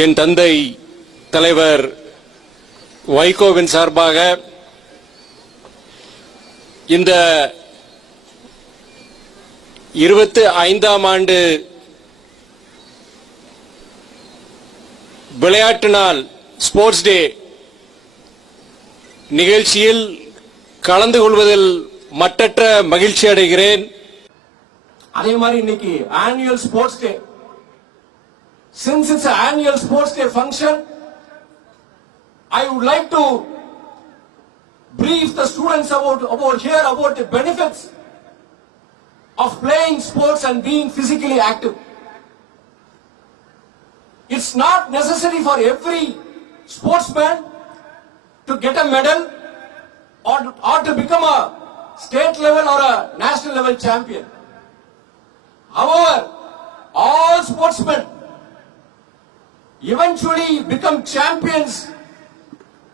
என் தந்தை தலைவர் வைகோவின் சார்பாக இந்த 25ஆம் ஆண்டு விளையாட்டு நாள் ஸ்போர்ட்ஸ் டே நிகழ்ச்சியில் கலந்து கொள்வதில் மட்டற்ற மகிழ்ச்சி அடைகிறேன். அதே மாதிரி இன்னைக்கு annual sports day. Since it's an annual sports day function, I would like to brief the students about the benefits of playing sports and being physically active. It's not necessary for every sportsman to get a medal or to become a state level or a national level champion. However, all sportsmen eventually become champions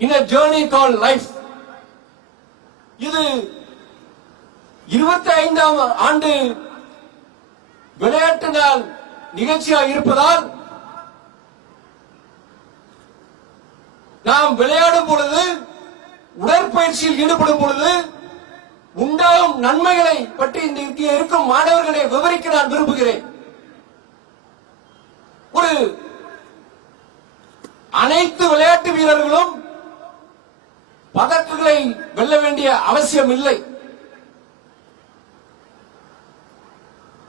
in a journey called life. இது 25ஆம் ஆண்டு விளையாட்டு நாள் நிகழ்ச்சியாக இருப்பதால் நாம் விளையாடும் பொழுது, உடற்பயிற்சியில் ஈடுபடும் பொழுது உண்டாகும் நன்மைகளை பற்றி இங்கே இருக்கும் மாணவர்களை விவரிக்க நான் விரும்புகிறேன். ஒரு அனைத்து விளையாட்டு வீரர்களும் பதக்கங்களை வெல்ல வேண்டிய அவசியம் இல்லை.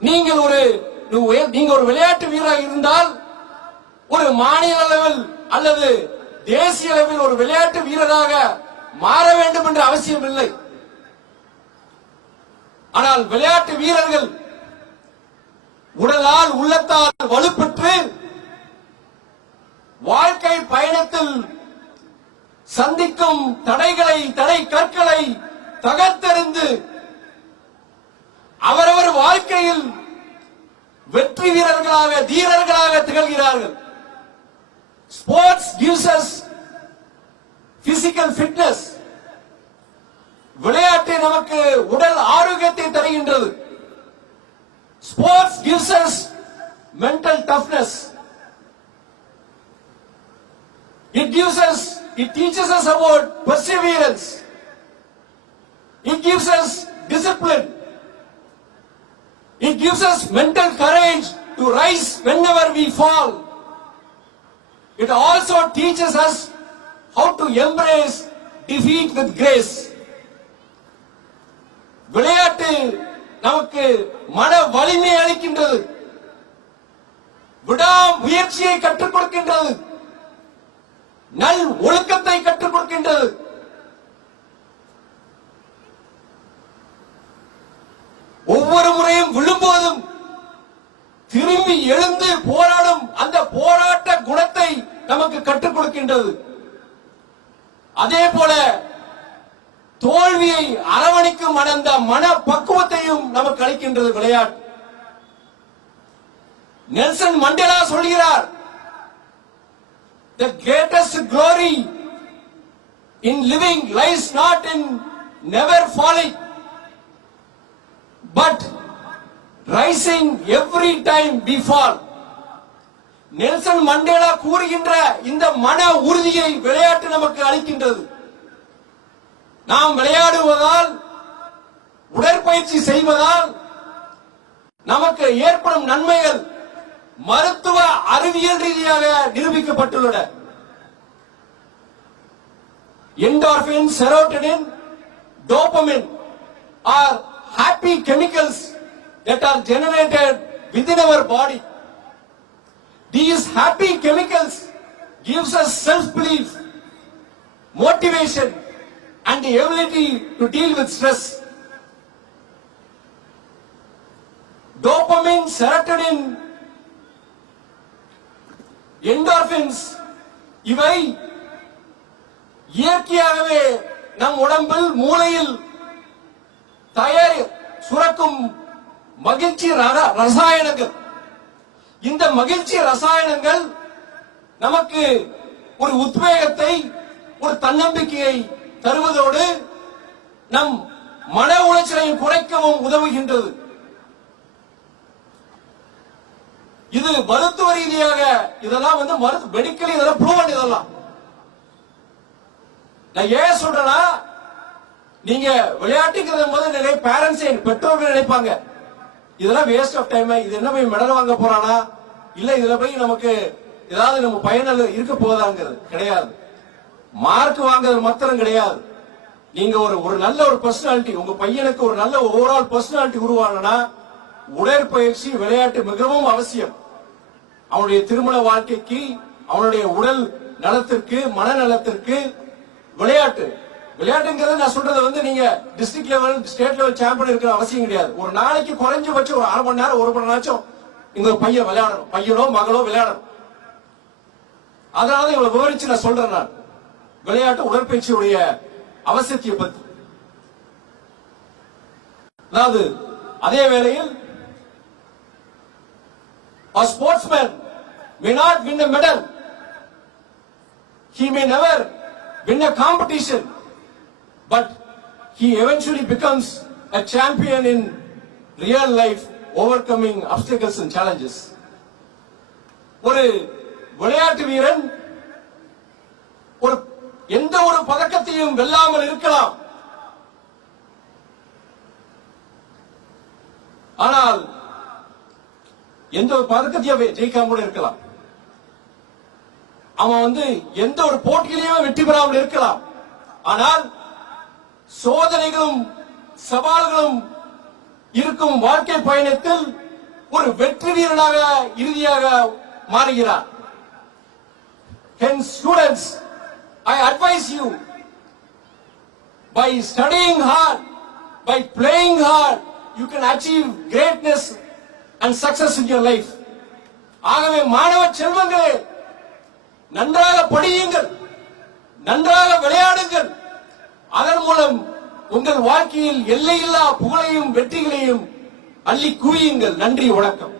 நீங்கள் ஒரு விளையாட்டு வீரராக இருந்தால் ஒரு மாநில அளவில் அல்லது தேசிய அளவில் ஒரு விளையாட்டு வீரராக மாற வேண்டும் என்ற அவசியம் இல்லை. ஆனால் விளையாட்டு வீரர்கள் உடலால் உள்ளத்தால் வலுப்பெற்று வாழ்க்கை பயணத்தில் சந்திக்கும் தடை கற்களை தகர்த்தெறிந்து அவரவர் வாழ்க்கையில் வெற்றி வீரர்களாக, தீரர்களாக திகழ்கிறார்கள். Sports gives us physical fitness. விளையாட்டு நமக்கு உடல் ஆரோக்கியத்தை தருகின்றது. Sports gives us mental toughness. It teaches us about perseverance. It gives us discipline. It gives us mental courage to rise whenever we fall. It also teaches us how to embrace defeat with grace. விளையாட்டு நமக்கு மன வலிமை அளிக்கின்றது, விடாமுயற்சியை கற்றுக் கொடுக்கின்றது, நல் ஒழுக்கத்தை கற்றுக் கொடுக்கின்றது. ஒவ்வொரு முறையும் விழும்போதும் திரும்பி எழுந்து போராடும் அந்த போராட்ட குணத்தை நமக்கு கற்றுக் கொடுக்கின்றது. அதே போல தோல்வியை அரவணைக்கும் அந்த மன பக்குவத்தையும் நமக்கு அளிக்கின்றது விளையாட்டு. நெல்சன் மண்டேலா சொல்கிறார், the greatest glory in living lies not in never falling, but rising every time we fall. Nelson Mandela கூறுகின்ற இந்த மன உறுதியை விளையாட்டு நமக்கு அளிக்கின்றது. நாம் விளையாடுவதால், உடற்பயிற்சி செய்வதால் நமக்கு ஏற்படும் நன்மைகள் மருத்துவ அறிவியல் ரீதியாக நிரூபிக்கப்பட்டுள்ளன. Endorphin, serotonin, dopamine are happy chemicals that are generated within our body. These happy chemicals gives us self-belief, motivation and the ability to deal with stress. Dopamine, serotonin, endorphins இவை இயற்கையாகவே நம் உடம்பில், மூளையில் சுரக்கும் மகிழ்ச்சி ரசாயனங்கள். இந்த மகிழ்ச்சி ரசாயனங்கள் நமக்கு ஒரு உத்வேகத்தை, ஒரு தன்னம்பிக்கையை தருவதோடு நம் மன உளைச்சலை குறைக்கவும் உதவுகின்றது. இது மருத்துவ ரீதியாக இதெல்லாம் மெடிக்கலி இதெல்லாம் ப்ரூவன். இதெல்லாம் நான் ஏன் சொல்றேன்னா, நீங்க விளையாட்டுங்கிறது போது நிறைய பேரண்ட்ஸ் பெற்றோர்கள் நினைப்பாங்க இதெல்லாம் வேஸ்ட் ஆஃப் டைம், இது என்ன போய் மெடல் வாங்க போறானா, இல்ல இதுல போய் நமக்கு ஏதாவது நம்ம பயனில் இருக்க போதாங்கிறது கிடையாது. மார்க் வாங்குறது மாத்திரம் கிடையாது. நீங்க ஒரு நல்ல ஒரு பர்சனாலிட்டி, உங்க பையனுக்கு ஒரு நல்ல ஓவரால் பர்சனாலிட்டி உருவானா உடற்பயிற்சி விளையாட்டு மிகவும் அவசியம். அவனுடைய திருமண வாழ்க்கைக்கு, அவனுடைய உடல் நலத்திற்கு, மனநலத்திற்கு விளையாட்டுங்கிறது நான் சொல்றது நீங்க district level state level champion இருக்கிற அவசியம் கிடையாது. ஒரு நாளைக்கு குறைஞ்சபட்சம் ஒரு அரை மணி நேரம் 1 மணி நேரம் இங்க பையன் விளையாடணும், பையனோ மகளோ விளையாடணும். அதனால இவ்வளவு விவரிச்சு நான் சொல்றேன். நான் விளையாட்டு உடற்பயிற்சியுடைய அவசியத்தை பத்தி. அதாவது அதே வேளையில் a sportsman may not win a medal, he may never win a competition, but he eventually becomes a champion in real life, overcoming obstacles and challenges. ஒரு விளையாட்டு வீரன் எந்த ஒரு பதக்கத்தையும் வெல்லாமல் இருக்கலாம், ஆனால் எந்த ஒரு பதக்கத்தையும் ஜெயிக்காமல் இருக்கலாம். அவன் எந்த ஒரு போட்டியிலையும் வெற்றி பெறாமல் இருக்கலாம். ஆனால் சோதனைகளும் சவால்களும் இருக்கும் வாழ்க்கை பயணத்தில் ஒரு வெற்றி வீரனாக இறுதியாக மாறுகிறார். Hence, students, I advise you, by studying hard, by playing hard, you can achieve greatness and success in your life. ஆகவே மாணவ செல்வங்களே, நன்றாக படியுங்கள், நன்றாக விளையாடுங்கள். அதன் மூலம் உங்கள் வாழ்க்கையில் எல்லையில்லா புகழையும் வெற்றிகளையும் அள்ளி குவியுங்கள். நன்றி, வணக்கம்.